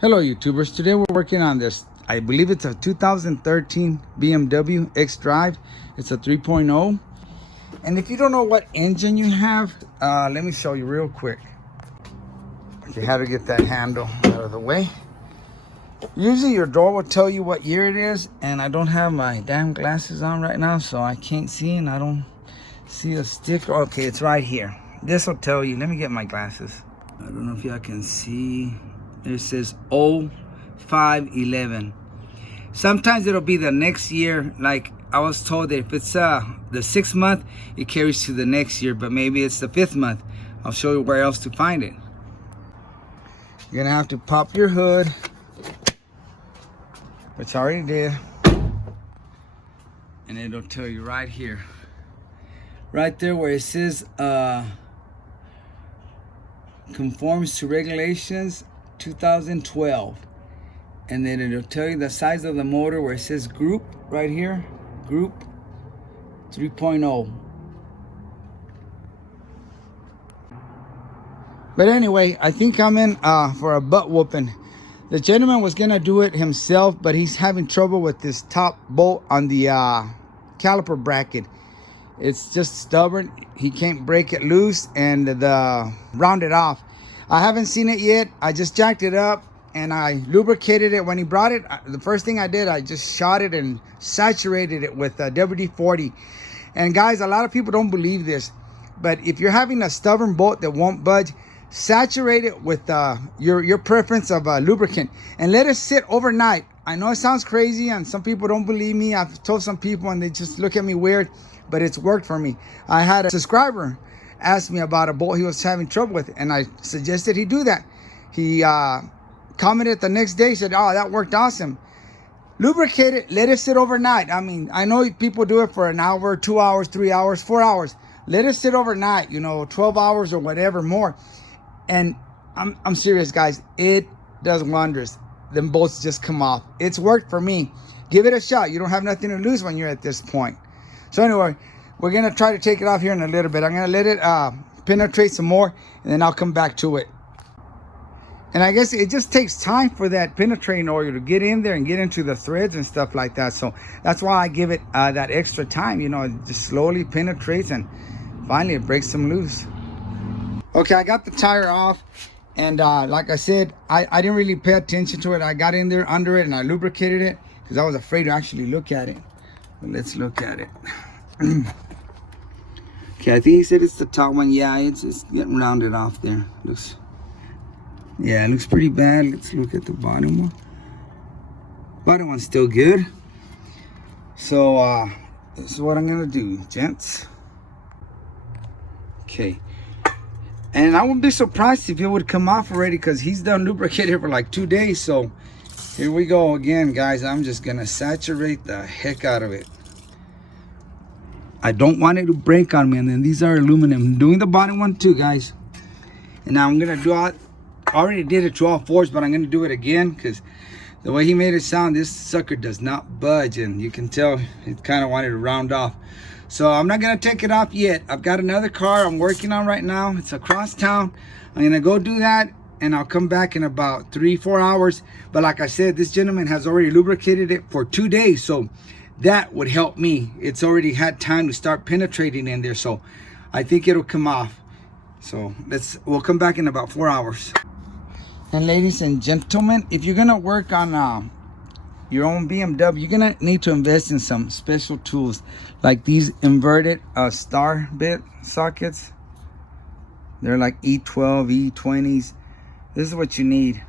Hello YouTubers, today we're working on this, I believe it's a 2013 BMW Xdrive. It's a 3.0. And if you don't know what engine you have, let me show you real quick. Okay, how to get that handle out of the way. Usually your door will tell you what year it is, and I don't have my damn glasses on right now, so I can't see, and I don't see a sticker. Okay, it's right here. This will tell you. Let me get my glasses. I don't know if y'all can see. It says 0511. Sometimes it'll be the next year. Like I was told that if it's the 6th month, it carries to the next year, but maybe it's the 5th month. I'll show you where else to find it. You're gonna have to pop your hood, which I already did, and it'll tell you right here, right there where it says conforms to regulations 2012, and then it'll tell you the size of the motor where it says group right here, group 3.0. But anyway, I think I'm in for a butt whooping. The gentleman was gonna do it himself, but he's having trouble with this top bolt on the caliper bracket. It's just stubborn. He can't break it loose and round it off. I haven't seen it yet. I just jacked it up and I lubricated it. When he brought it, the first thing I did, I just shot it and saturated it with WD-40. And guys, a lot of people don't believe this, but if you're having a stubborn bolt that won't budge, saturate it with your preference of lubricant and let it sit overnight. I know it sounds crazy and some people don't believe me. I've told some people and they just look at me weird, but it's worked for me. I had a subscriber ask me about a bolt he was having trouble with, and I suggested he do that. He commented the next day, said, "Oh, that worked awesome." Lubricate it, let it sit overnight. I mean, I know people do it for an hour, 2 hours, 3 hours, 4 hours. Let it sit overnight, 12 hours or whatever more. And I'm serious, guys. It does wonders. Them bolts just come off. It's worked for me. Give it a shot. You don't have nothing to lose when you're at this point. So anyway, we're gonna try to take it off here in a little bit. I'm gonna let it penetrate some more, and then I'll come back to it. And I guess it just takes time for that penetrating oil to get in there and get into the threads and stuff like that. So that's why I give it that extra time. It just slowly penetrates, and finally it breaks them loose. Okay, I got the tire off, and like I said, I didn't really pay attention to it. I got in there under it and I lubricated it because I was afraid to actually look at it. But let's look at it. Okay, I think he said it's the top one. Yeah, it's getting rounded off there. It looks pretty bad. Let's look at the bottom one. Bottom one's still good. So this is what I'm gonna do, gents. Okay. And I wouldn't be surprised if it would come off already, because he's done lubricated for like 2 days. So here we go again, guys. I'm just gonna saturate the heck out of it. I don't want it to break on me. And then these are aluminum. I'm doing the bottom one too, guys. And now I'm gonna do I already did it to all fours, but I'm gonna do it again because the way he made it sound, this sucker does not budge, and you can tell it kind of wanted to round off. So I'm not gonna take it off yet. I've got another car I'm working on right now. It's across town. I'm gonna go do that, and I'll come back in about 3-4 hours. But like I said, this gentleman has already lubricated it for 2 days, so that would help me. It's already had time to start penetrating in there, so I think it'll come off. So we'll come back in about 4 hours. And ladies and gentlemen, if you're gonna work on your own BMW, you're gonna need to invest in some special tools like these inverted star bit sockets. They're like E12, E20s. This is what you need.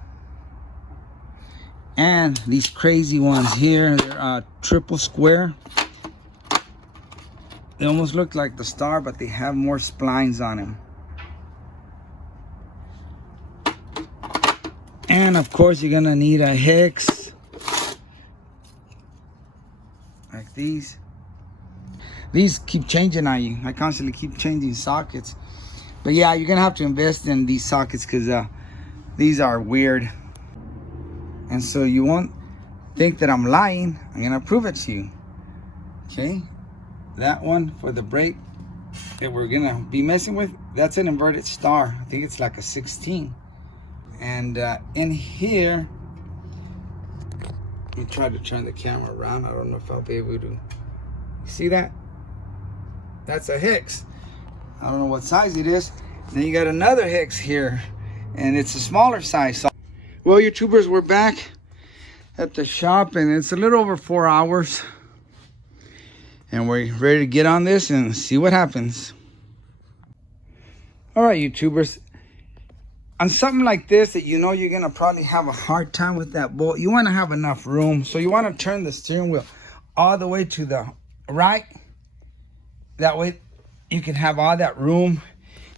And these crazy ones here, they're triple square. They almost look like the star, but they have more splines on them. And of course, you're gonna need a hex like these. These keep changing on you. I constantly keep changing sockets. But yeah, you're gonna have to invest in these sockets because these are weird. And so you won't think that I'm lying. I'm gonna prove it to you. Okay, that one for the brake that we're gonna be messing with, that's an inverted star. I think it's like a 16. And in here me try to turn the camera around. I don't know if I'll be able to. See that? That's a hex. I don't know what size it is. Then you got another hex here, and it's a smaller size. So, well, YouTubers, we're back at the shop, and it's a little over 4 hours. And we're ready to get on this and see what happens. All right, YouTubers. On something like this that you know you're going to probably have a hard time with that bolt, you want to have enough room. So you want to turn the steering wheel all the way to the right. That way you can have all that room,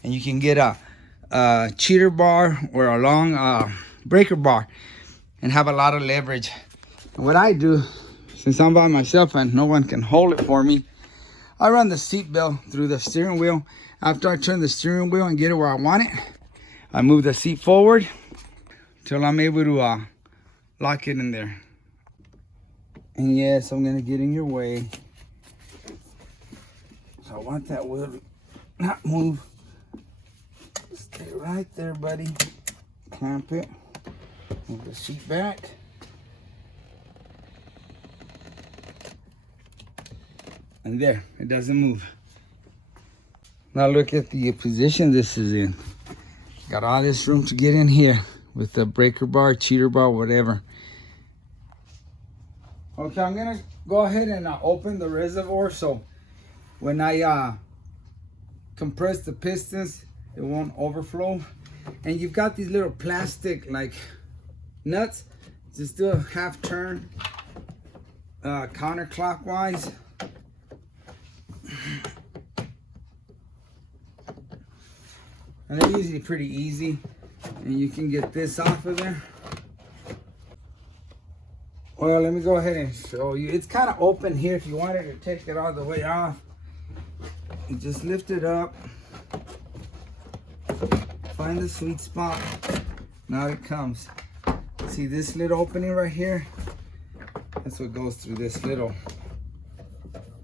and you can get a cheater bar or a long breaker bar and have a lot of leverage. And what I do, since I'm by myself and no one can hold it for me, I run the seat belt through the steering wheel. After I turn the steering wheel and get it where I want it, I move the seat forward till I'm able to lock it in there. And yes, I'm gonna get in your way. So I want that wheel to not move. Stay right there, buddy. Clamp it. Move the seat back. And there, it doesn't move. Now look at the position this is in. Got all this room to get in here with the breaker bar, cheater bar, whatever. Okay, I'm gonna go ahead and open the reservoir so when I compress the pistons, it won't overflow. And you've got these little plastic like nuts. Just do a half turn counterclockwise. And they're usually pretty easy, and you can get this off of there. Well, let me go ahead and show you. It's kind of open here. If you wanted to take it all the way off, you just lift it up, find the sweet spot. Now it comes. See this little opening right here? That's what goes through this little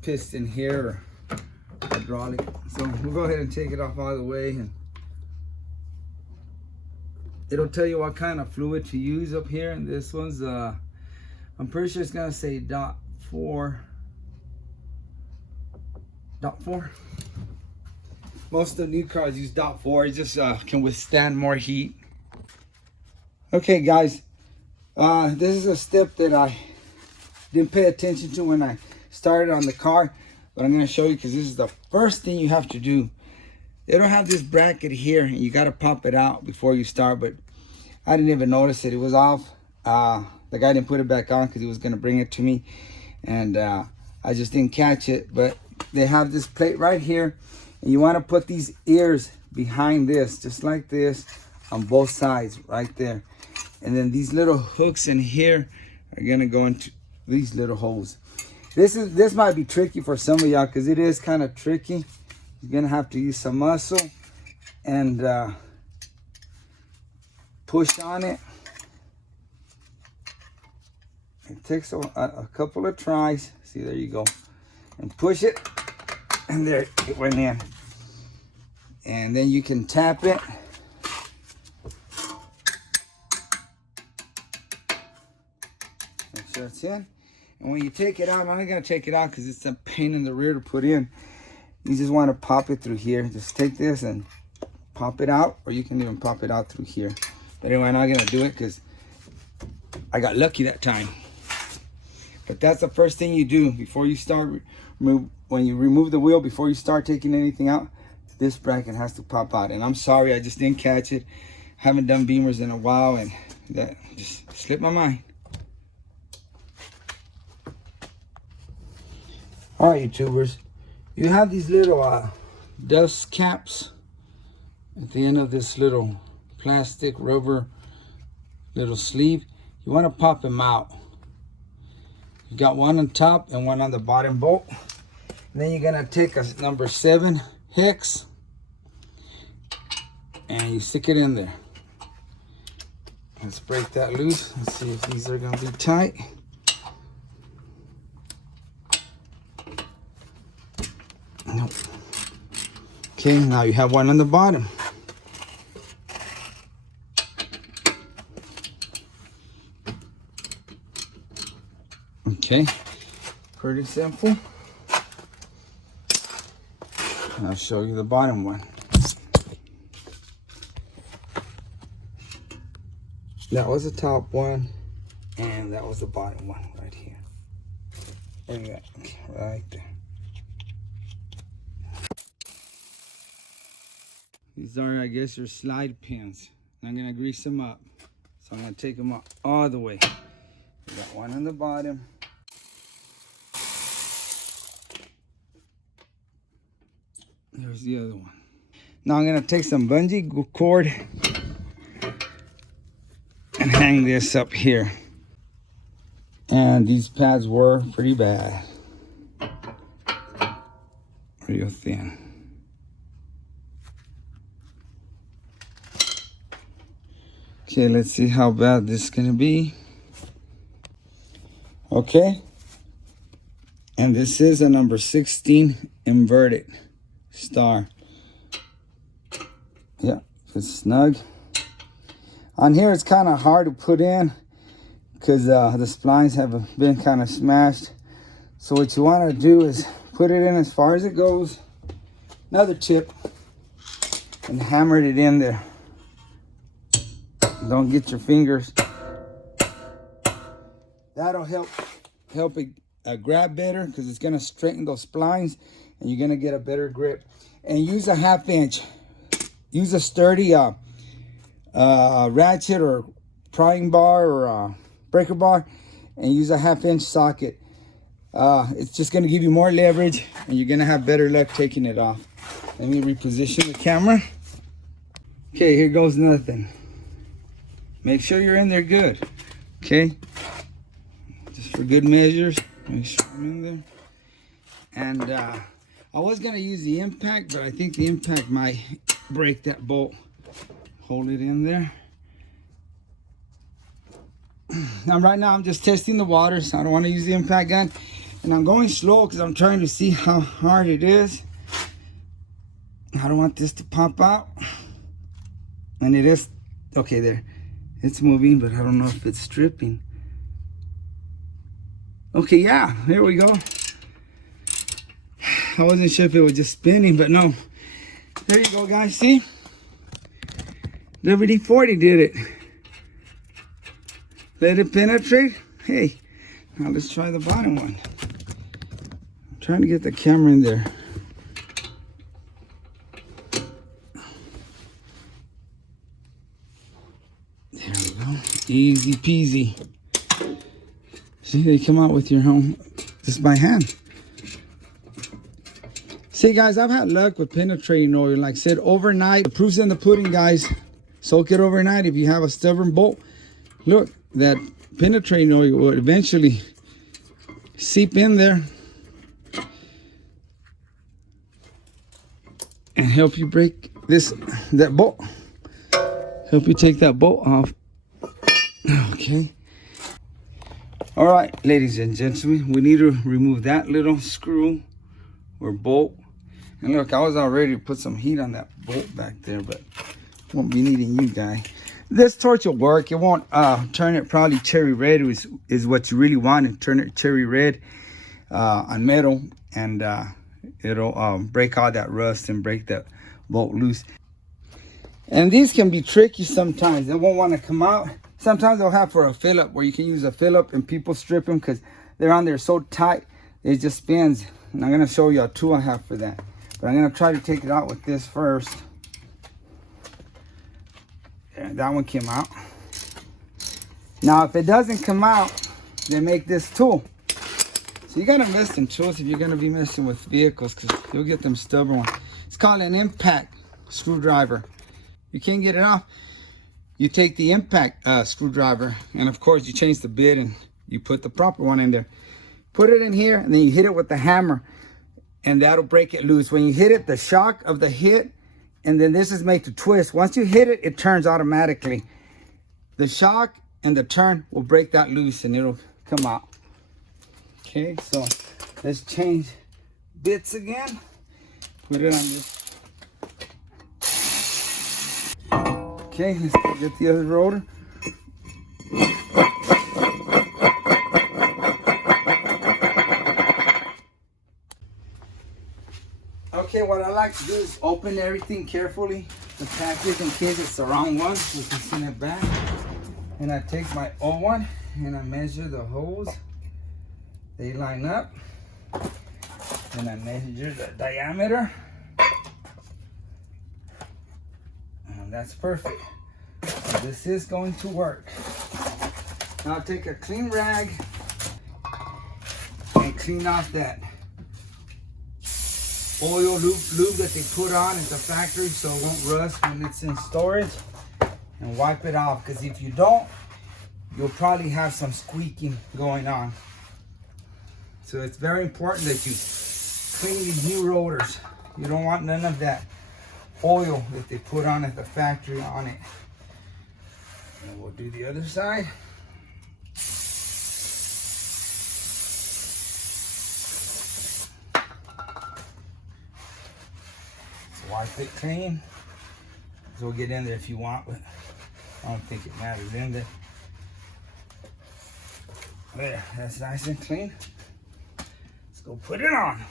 piston here, or hydraulic. So we'll go ahead and take it off all the way, and it'll tell you what kind of fluid to use up here. And this one's I'm pretty sure it's gonna say .4. Most of the new cars use .4. It just can withstand more heat. Okay guys, this is a step that I didn't pay attention to when I started on the car, but I'm gonna show you because this is the first thing you have to do. They don't have this bracket here, and you got to pop it out before you start, but I didn't even notice it. It was off. The guy didn't put it back on because he was going to bring it to me, and I just didn't catch it. But they have this plate right here, and you want to put these ears behind this, just like this, on both sides right there. And then these little hooks in here are going to go into these little holes. This might be tricky for some of y'all because it is kind of tricky. You're gonna have to use some muscle and push on it. It takes a couple of tries. See, there you go. And push it, and there it went in. And then you can tap it. Make sure it's in. And when you take it out, I'm only gonna take it out because it's a pain in the rear to put in. You just want to pop it through here. Just take this and pop it out, or you can even pop it out through here. But anyway, I'm not gonna do it because I got lucky that time. But that's the first thing you do before you start. When you remove the wheel, before you start taking anything out, this bracket has to pop out. And I'm sorry, I just didn't catch it. Haven't done Beamers in a while, and that just slipped my mind. All right, YouTubers. You have these little dust caps at the end of this little plastic rubber little sleeve. You want to pop them out. You got one on top and one on the bottom bolt. And then you're gonna take a number 7 hex and you stick it in there. Let's break that loose. Let's see if these are gonna be tight. Nope. Okay, now you have one on the bottom. Okay, pretty simple. I'll show you the bottom one. That was the top one, and that was the bottom one right here. Look at that, right there. These are, I guess, your slide pins. I'm gonna grease them up. So I'm gonna take them up all the way. We got one on the bottom. There's the other one. Now I'm gonna take some bungee cord and hang this up here. And these pads were pretty bad. Real thin. Okay, let's see how bad this is gonna be. Okay. And this is a number 16 inverted star. Yeah, it's snug. On here it's kind of hard to put in because the splines have been kind of smashed. So what you want to do is put it in as far as it goes, another tip, and hammer it in there. Don't get your fingers. That'll help it grab better because it's going to straighten those splines and you're going to get a better grip. And use a 1/2 inch. Use a sturdy ratchet or prying bar or breaker bar, and use a 1/2 inch socket. It's just going to give you more leverage and you're going to have better luck taking it off. Let me reposition the camera. Okay, here goes nothing. Make sure you're in there good. Okay, just for good measures, make sure I'm in there. And I was going to use the impact, but I think the impact might break that bolt. Hold it in there. Now right now I'm just testing the water, so I don't want to use the impact gun. And I'm going slow because I'm trying to see how hard it is. I don't want this to pop out. And it is, okay, there. It's moving, but I don't know if it's stripping. Okay, yeah, there we go. I wasn't sure if it was just spinning, but no. There you go, guys, see? WD-40 did it. Let it penetrate. Hey, now let's try the bottom one. I'm trying to get the camera in there. There we go. Easy peasy. See, they come out with your home just by hand. See, guys, I've had luck with penetrating oil. Like I said, overnight. The proof's in the pudding, guys. Soak it overnight if you have a stubborn bolt. Look, that penetrating oil will eventually seep in there and help you break that bolt. Help you take that bolt off. Okay. All right, ladies and gentlemen, we need to remove that little screw or bolt. And look, I was all ready to put some heat on that bolt back there, but won't be needing you, guy. This torch will work. It won't turn it probably cherry red is what you really want, to turn it cherry red on metal, and it'll break all that rust and break that bolt loose. And these can be tricky sometimes. They won't want to come out. Sometimes they'll have for a fill-up where you can use a fill-up and people strip them because they're on there so tight, it just spins. And I'm going to show you a tool I have for that. But I'm going to try to take it out with this first. Yeah, that one came out. Now, if it doesn't come out, they make this tool. So you got to invest in tools if you're going to be messing with vehicles because you'll get them stubborn ones. It's called an impact screwdriver. You can't get it off. You take the impact screwdriver, and of course you change the bit and you put the proper one in there. Put it in here, and then you hit it with the hammer, and that'll break it loose. When you hit it, the shock of the hit, and then this is made to twist. Once you hit it, it turns automatically. The shock and the turn will break that loose, and it'll come out. Okay, so let's change bits again. Put it on this. Okay, let's get the other rotor. like to do is open everything carefully, the package, in case it's the wrong one. We can send it back. And I take my old one and I measure the holes. They line up. And I measure the diameter. And that's perfect. So this is going to work. Now I'll take a clean rag and clean off that oil lube that they put on at the factory so it won't rust when it's in storage, and wipe it off, because if you don't, you'll probably have some squeaking going on. So it's very important that you clean these new rotors. You don't want none of that oil that they put on at the factory on it. And we'll do the other side. Wipe it clean. So get in there if you want, but I don't think it matters in there. There, that's nice and clean. Let's go put it on.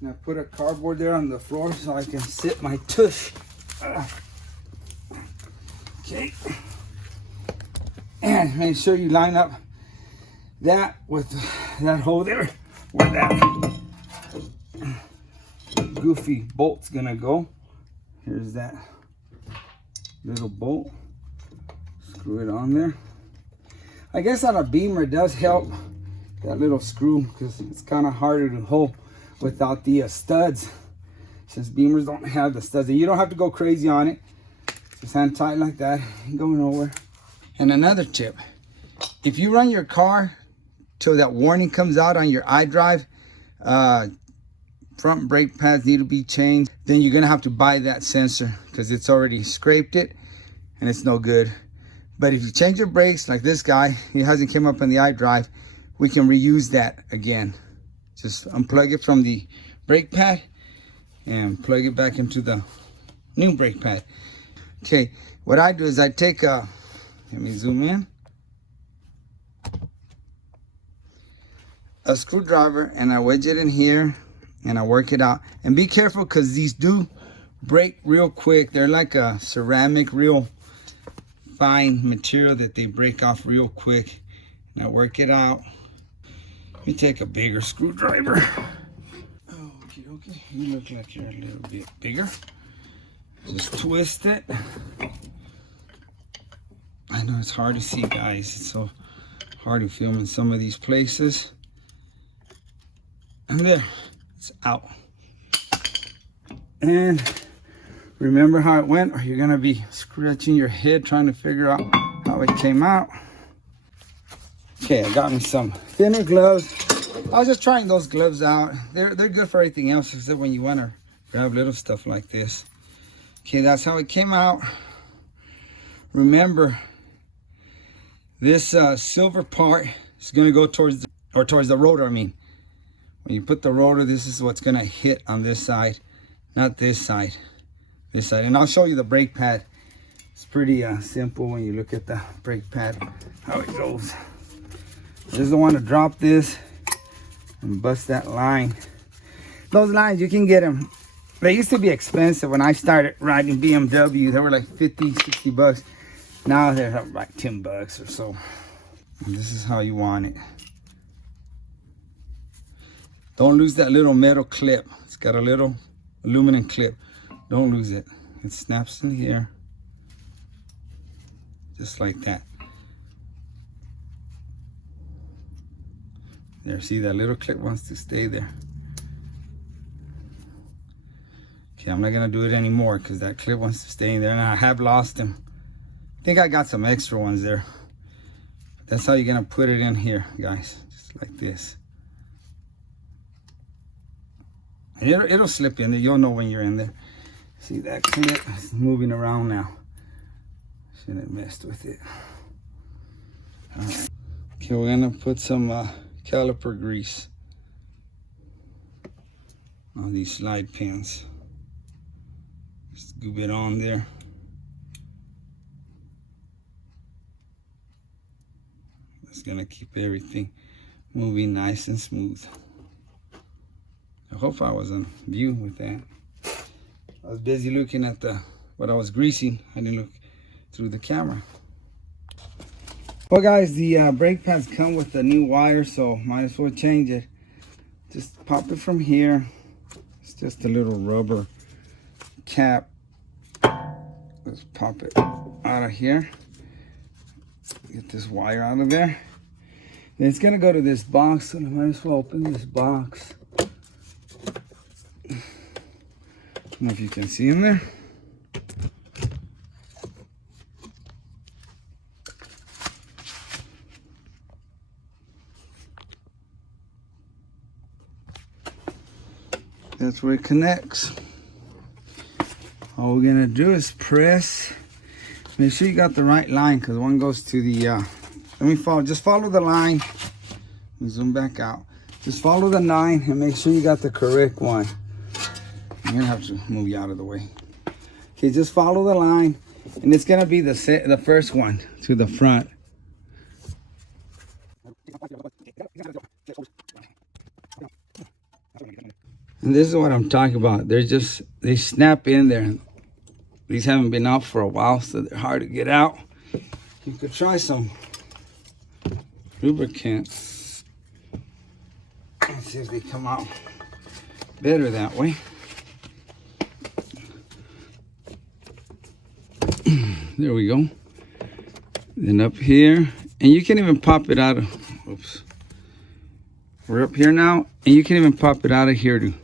And I put a cardboard there on the floor so I can sit my tush. Okay. And make sure you line up that with that hole there, where that goofy bolt's gonna go. Here's that little bolt. Screw it on there. I guess on a Beamer it does help, that little screw, because it's kind of harder to hold without the studs, since Beamers don't have the studs. And you don't have to go crazy on it. Just hand tight like that, ain't going nowhere. And another tip, if you run your car till that warning comes out on your iDrive, front brake pads need to be changed, then you're gonna have to buy that sensor, because it's already scraped it and it's no good. But if you change your brakes like this guy, he hasn't came up on the iDrive, we can reuse that again. Just unplug it from the brake pad and plug it back into the new brake pad. Okay, what I do is I take a, let me zoom in, a screwdriver, and I wedge it in here and I work it out. And be careful, because these do break real quick. They're like a ceramic, real fine material that they break off real quick. And I work it out. Let me take a bigger screwdriver. Okay, okay. You look like you're a little bit bigger. Just twist it. I know it's hard to see, guys. It's so hard to film in some of these places. And there. It's out. And remember how it went, or you're gonna be scratching your head trying to figure out how it came out. Okay, I got me some thinner gloves. I was just trying those gloves out. They're good for everything else except when you want to grab little stuff like this. Okay, that's how it came out. Remember, this silver part is gonna go towards the rotor, I mean. When you put the rotor, this is what's gonna hit on this side, not this side, this side. And I'll show you the brake pad. It's pretty simple when you look at the brake pad, how it goes. Just don't want to drop this and bust that line. Those lines, you can get them. They used to be expensive when I started riding BMW. They were like 50, 60 bucks. Now they're like 10 bucks or so. And this is how you want it. Don't lose that little metal clip. It's got a little aluminum clip. Don't lose it. It snaps in here. Just like that. There, see, that little clip wants to stay there. Okay, I'm not gonna do it anymore because that clip wants to stay in there, and I have lost them. I think I got some extra ones there. That's how you're gonna put it in here, guys. Just like this. And it'll slip in there. You'll know when you're in there. See, that clip is moving around now. Shouldn't have messed with it. All right. Okay, we're gonna put some caliper grease on these slide pins. Just goob it on there. It's gonna keep everything moving nice and smooth. The hope I was on view with that. I was busy looking at what I was greasing. I didn't look through the camera. Well guys, the brake pads come with a new wire, so might as well change it. Just pop it from here. It's just a little rubber cap. Let's pop it out of here. Get this wire out of there. Then it's gonna go to this box, so I might as well open this box. I don't know if you can see in there. That's where it connects. All we're gonna do is press. Make sure you got the right line, because one goes to the just follow the line. Let me zoom back out. Just follow the line and make sure you got the correct one. I'm gonna have to move you out of the way. Okay, just follow the line, and it's gonna be the first one to the front. And this is what I'm talking about. They snap in there. These haven't been out for a while, so they're hard to get out. You could try some lubricant. Let's see if they come out better that way. There we go. Then up here, and you can even pop it out of, oops. We're up here now, and you can even pop it out of here to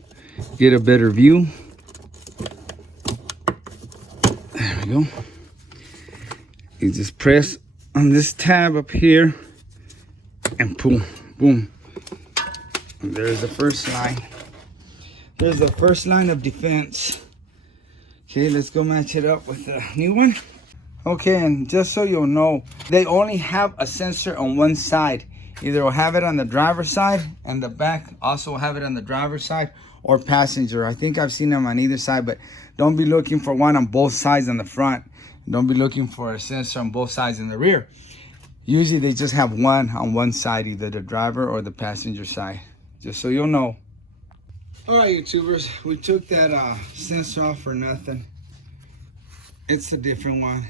get a better view. There we go. You just press on this tab up here and boom, boom. And there's the first line. There's the first line of defense. Okay, let's go match it up with the new one. Okay, and just so you'll know, they only have a sensor on one side. Either will have it on the driver's side, and the back also will have it on the driver's side, or passenger. I think I've seen them on either side, but don't be looking for one on both sides on the front. Don't be looking for a sensor on both sides in the rear. Usually they just have one on one side, either the driver or the passenger side, just so you'll know. All right, YouTubers, we took that sensor off for nothing. It's a different one.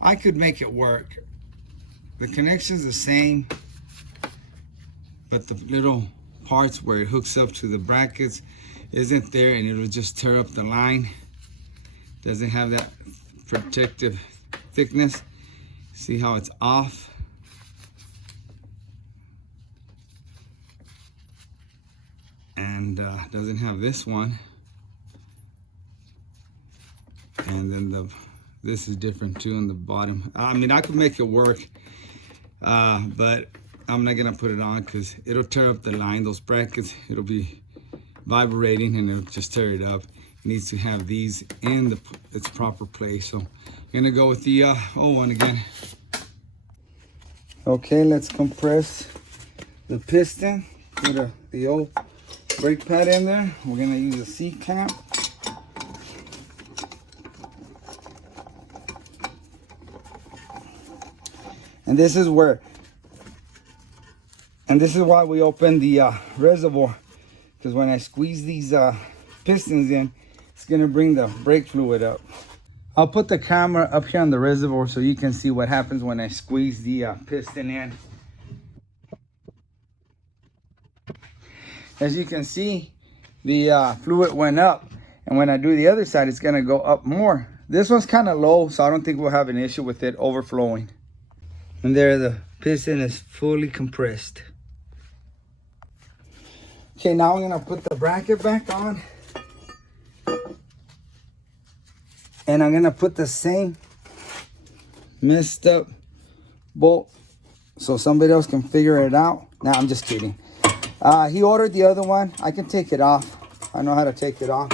I could make it work. The connection's the same, but the little parts where it hooks up to the brackets isn't there, and it'll just tear up the line. Doesn't have that protective thickness. See how it's off? And doesn't have this one. And then this is different too on the bottom. I mean, I could make it work, but I'm not gonna put it on because it'll tear up the line. Those brackets, it'll be vibrating and it'll just tear it up. It needs to have these in its proper place. So I'm gonna go with the old one again. Okay, let's compress the piston. Put the old brake pad in there. We're gonna use a C-clamp. And this is why we open the reservoir, because when I squeeze these pistons in, it's gonna bring the brake fluid up. I'll put the camera up here on the reservoir so you can see what happens when I squeeze the piston in. As you can see, the fluid went up, and when I do the other side, it's gonna go up more. This one's kind of low, so I don't think we'll have an issue with it overflowing. And there, the piston is fully compressed. Okay, now I'm gonna put the bracket back on. And I'm gonna put the same messed up bolt so somebody else can figure it out. Nah, I'm just kidding. He ordered the other one. I can take it off. I know how to take it off.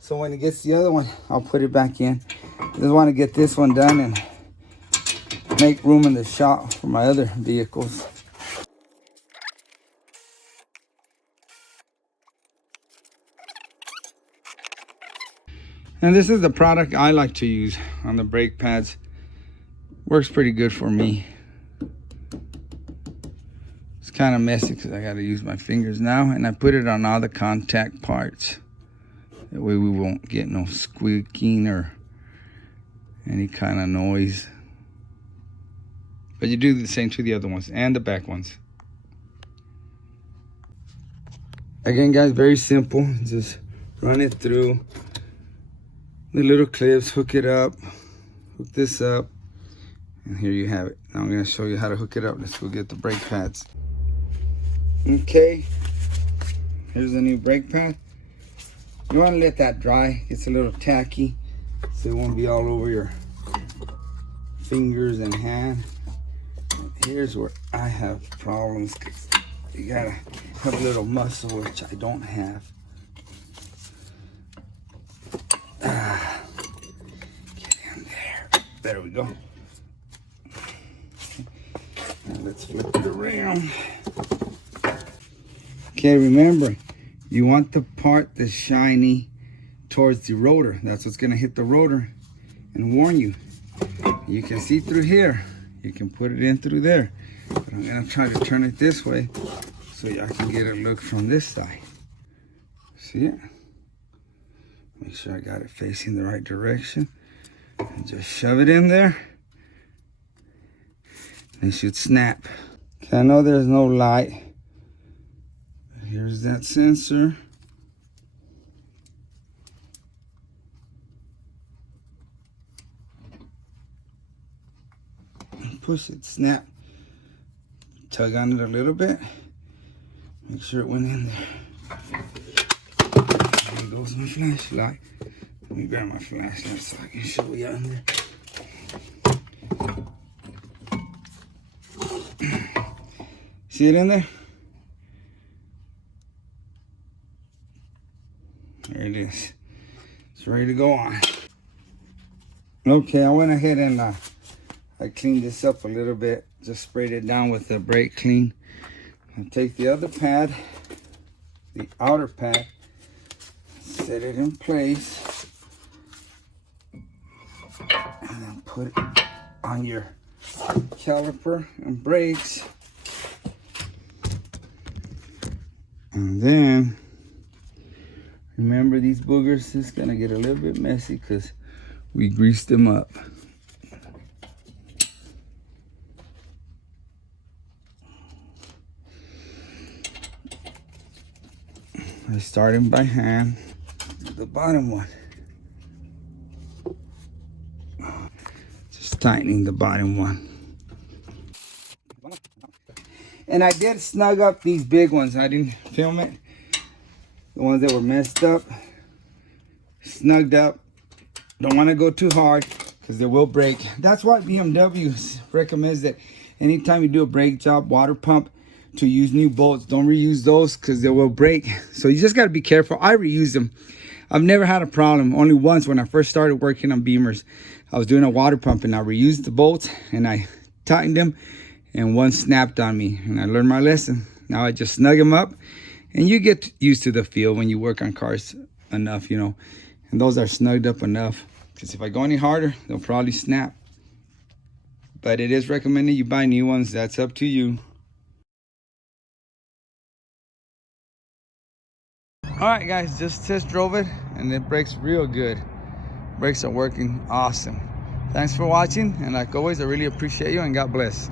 So when he gets the other one, I'll put it back in. I just want to get this one done and make room in the shop for my other vehicles. And this is the product I like to use on the brake pads. Works pretty good for me. It's kind of messy because I got to use my fingers now. And I put it on all the contact parts. That way we won't get no squeaking or any kind of noise. But you do the same to the other ones and the back ones. Again, guys, very simple. Just run it through the little clips, hook it up, hook this up, and here you have it. Now I'm going to show you how to hook it up. Let's go get the brake pads. Okay, here's the new brake pad. You want to let that dry. It's a little tacky, so it won't be all over your fingers and hand. Here's where I have problems, because you gotta have a little muscle, which I don't have. Get in there. There we go. Now let's flip it around. Okay, remember, you want the part that's shiny towards the rotor. That's what's gonna hit the rotor and warn you. You can see through here. You can put it in through there. But I'm gonna try to turn it this way so y'all can get a look from this side. See it? Make sure I got it facing the right direction. And just shove it in there. It should snap. Okay, I know there's no light. Here's that sensor. Push it, snap. Tug on it a little bit. Make sure it went in there. There goes my flashlight. Let me grab my flashlight so I can show you on there. See it in there? There it is. It's ready to go on. Okay, I went ahead and I cleaned this up a little bit. Just sprayed it down with the brake clean. I'll take the other pad, the outer pad, set it in place, and then put it on your caliper and brakes. And then, remember these boogers, it's gonna get a little bit messy because we greased them up. I'm starting by hand, the bottom one. Just tightening the bottom one. And I did snug up these big ones. I didn't film it. The ones that were messed up, snugged up. Don't want to go too hard because they will break. That's why BMW recommends that anytime you do a brake job, water pump, to use new bolts. Don't reuse those because they will break. So you just got to be careful. I reuse them. I've never had a problem. Only once when I first started working on Beamers. I was doing a water pump and I reused the bolts and I tightened them and one snapped on me. And I learned my lesson. Now I just snug them up and you get used to the feel when you work on cars enough, you know. And those are snugged up enough because if I go any harder, they'll probably snap. But it is recommended you buy new ones. That's up to you. All right, guys, just test drove it and it brakes real good. Brakes are working awesome. Thanks for watching, and like always, I really appreciate you and God bless.